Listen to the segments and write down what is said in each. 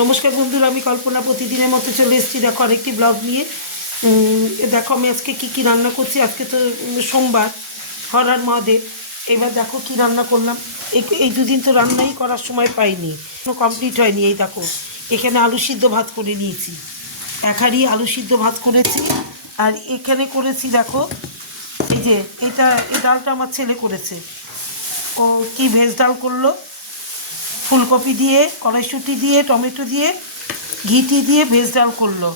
নমস্কার বন্ধুরা, আমি কল্পনা প্রতিদিনের মতো চলে এসেছি দেখো আরেকটি ব্লগ নিয়ে। দেখো আমি আজকে কী রান্না করছি। আজকে তো সোমবার, হর হর মহাদেব। এবার দেখো কি রান্না করলাম। এই দুদিন তো রান্নাই করার সময় পাইনি, কমপ্লিট হয়নি। এই দেখো এখানে আলু সিদ্ধ ভাত করে নিয়েছি, এক হাঁড়ি আলু সিদ্ধ ভাত করেছি। আর এখানে করেছি দেখো, এই যে এই ডালটা আমার ছেলে করেছে। ও কি ভেজ ডাল করলো, ফুলকপি দিয়ে, কড়াইশুঁটি দিয়ে, টমেটো দিয়ে, ঘিটি দিয়ে ভেজ ডাল করলো।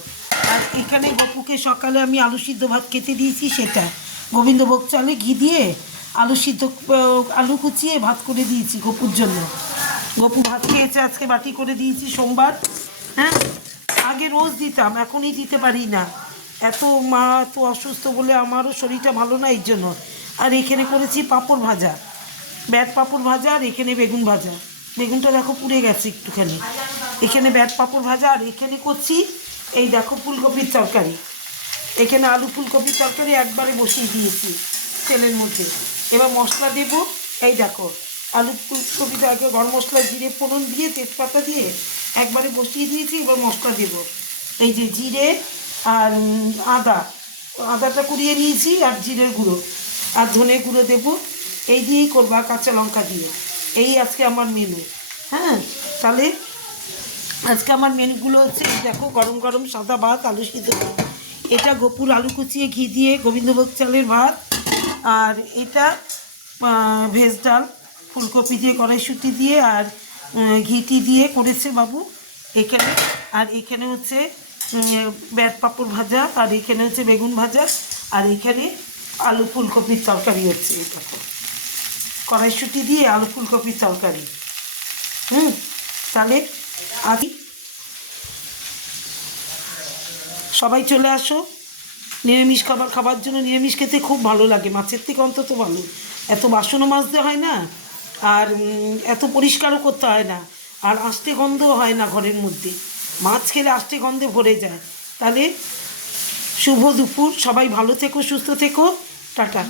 আর এখানে গপুকে সকালে আমি আলু সিদ্ধ ভাত খেতে দিয়েছি, সেটা গোবিন্দভোগ চালে ঘি দিয়ে আলু সিদ্ধ, আলু কুচিয়ে ভাত করে দিয়েছি গপুর জন্য। গপু ভাত খেয়েছে, আজকে বাটি করে দিয়েছি সোমবার। হ্যাঁ, আগে রোজ দিতাম, এখনই দিতে পারি না। মা তো অসুস্থ বলে, আমারও শরীরটা ভালো না, এই জন্য। আর এখানে করেছি পাঁপড় ভাজা, ব্যাট পাঁপড় ভাজা। আর এখানে বেগুন ভাজা, বেগুনটা দেখো পুড়ে গেছে একটুখানি। এখানে ব্যাট পাঁপড় ভাজা। আর এখানে করছি এই দেখো ফুলকপির তরকারি। এখানে আলু ফুলকপির তরকারি একবারে বসিয়ে দিয়েছি তেলের মধ্যে। এবার মশলা দেব। এই দেখো আলু ফুলকপিটা আগে গরম মশলা, জিরে ফোড়ন দিয়ে, তেজপাতা দিয়ে একবারে বসিয়ে দিয়েছি। এবার মশলা দেব, এই যে জিরে আর আদাটা কুড়িয়ে নিয়েছি, আর জিরের গুঁড়ো আর ধনে গুঁড়ো দেবো। এই দিয়েই করবো, আর কাঁচা লঙ্কা দিয়ে। এই আজকে আমার মেনু। হ্যাঁ, তাহলে আজকে আমার মেনুগুলো হচ্ছে, দেখো গরম গরম সাদা ভাত, আলু সিদ্ধ, এটা গপুর আলু কুচিয়ে ঘি দিয়ে গোবিন্দভোগ চালের ভাত। আর এটা ভেজ ডাল, ফুলকপি দিয়ে, কড়াইশুঁটি দিয়ে আর ঘিটি দিয়ে করেছে বাবু এখানে। আর এখানে হচ্ছে ব্যাট পাঁপড় ভাজা, আর এখানে হচ্ছে বেগুন ভাজা, আর এখানে আলু ফুলকপির তরকারি হচ্ছে। এটা কড়াইশুঁটি দিয়ে আলু ফুলকপির তরকারি। তাহলে আদি সবাই চলে আসো নিরামিষ খাবার জন্য। নিরামিষ খেতে খুব ভালো লাগে, মাছের থেকে অন্তত ভালো। এত বাসনও মাজতে হয় না, আর এত পরিষ্কারও করতে হয় না, আর আষ্টে গন্ধও হয় না ঘরের মধ্যে। মাছ খেলে আষ্টে গন্ধে ভরে যায়। তাহলে শুভ দুপুর, সবাই ভালো থেকো, সুস্থ থেকো, টাটা।